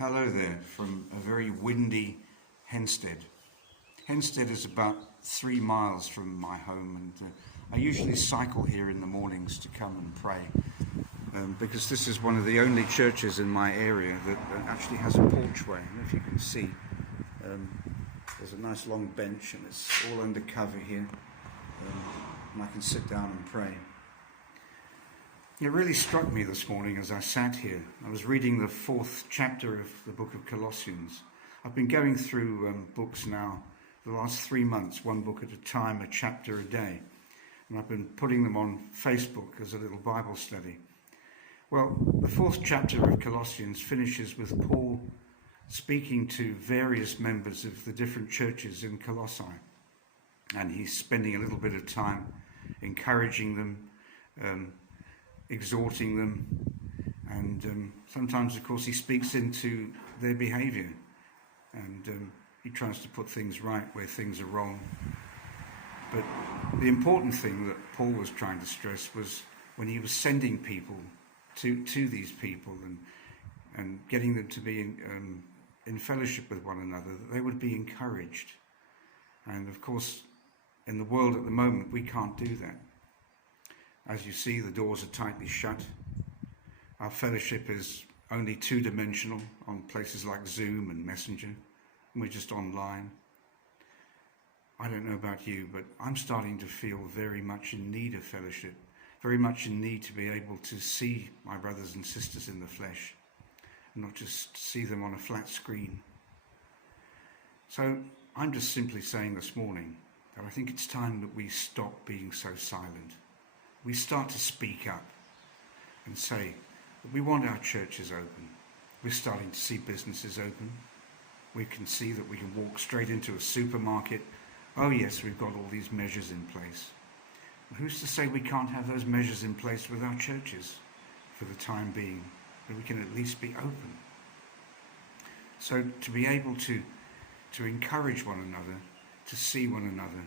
Hello there from a very windy Henstead. Henstead is about 3 miles from my home, and I usually cycle here in the mornings to come and pray because this is one of the only churches in my area that actually has a porchway. I don't know if you can see. There's a nice long bench and it's all under cover here, and I can sit down and pray. It really struck me this morning as I sat here. I was reading the 4th chapter of the book of Colossians. I've been going through books now for the last 3 months, one book at a time, a chapter a day. And I've been putting them on Facebook as a little Bible study. Well, the 4th chapter of Colossians finishes with Paul speaking to various members of the different churches in Colossae. And he's spending a little bit of time encouraging them, exhorting them, and sometimes, of course, he speaks into their behaviour, and he tries to put things right where things are wrong. But the important thing that Paul was trying to stress was when he was sending people to these people and getting them to be in fellowship with one another, that they would be encouraged. And of course, in the world at the moment, we can't do that. As you see, the doors are tightly shut. Our fellowship is only two-dimensional on places like Zoom and Messenger, and we're just online. I don't know about you, but I'm starting to feel very much in need of fellowship, very much in need to be able to see my brothers and sisters in the flesh, and not just see them on a flat screen. So I'm just simply saying this morning that I think it's time that we stop being so silent. We start to speak up and say that we want our churches open. We're starting to see businesses open. We can see that we can walk straight into a supermarket. Oh yes, we've got all these measures in place. Well, who's to say we can't have those measures in place with our churches for the time being, that we can at least be open? So to be able to encourage one another, to see one another,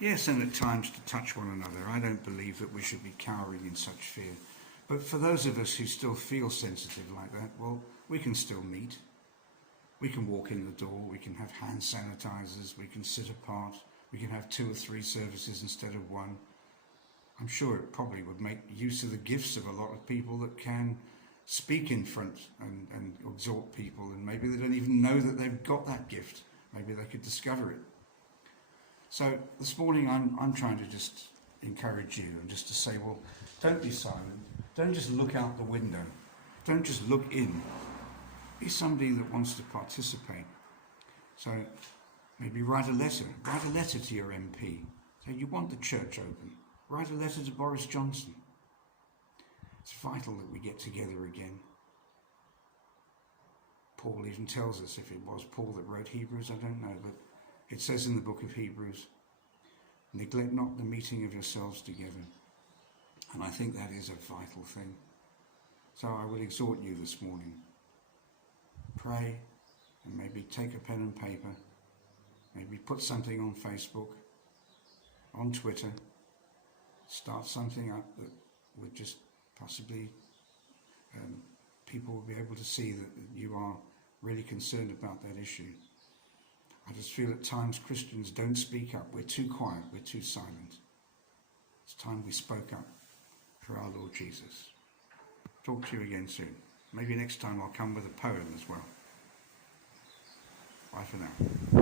yes, and at times to touch one another. I don't believe that we should be cowering in such fear. But for those of us who still feel sensitive like that, well, we can still meet. We can walk in the door, we can have hand sanitizers, we can sit apart, we can have 2 or 3 services instead of one. I'm sure it probably would make use of the gifts of a lot of people that can speak in front and exhort people, and maybe they don't even know that they've got that gift. Maybe they could discover it. So this morning I'm trying to just encourage you and just to say, well, don't be silent. Don't just look out the window. Don't just look in. Be somebody that wants to participate. So maybe write a letter. Write a letter to your MP. Say you want the church open. Write a letter to Boris Johnson. It's vital that we get together again. Paul even tells us, if it was Paul that wrote Hebrews, I don't know, but it says in the book of Hebrews, neglect not the meeting of yourselves together. And I think that is a vital thing. So I will exhort you this morning. Pray, and maybe take a pen and paper. Maybe put something on Facebook, on Twitter. Start something up that would just possibly, people will be able to see that you are really concerned about that issue. I just feel at times Christians don't speak up. We're too quiet. We're too silent. It's time we spoke up for our Lord Jesus. Talk to you again soon. Maybe next time I'll come with a poem as well. Bye for now.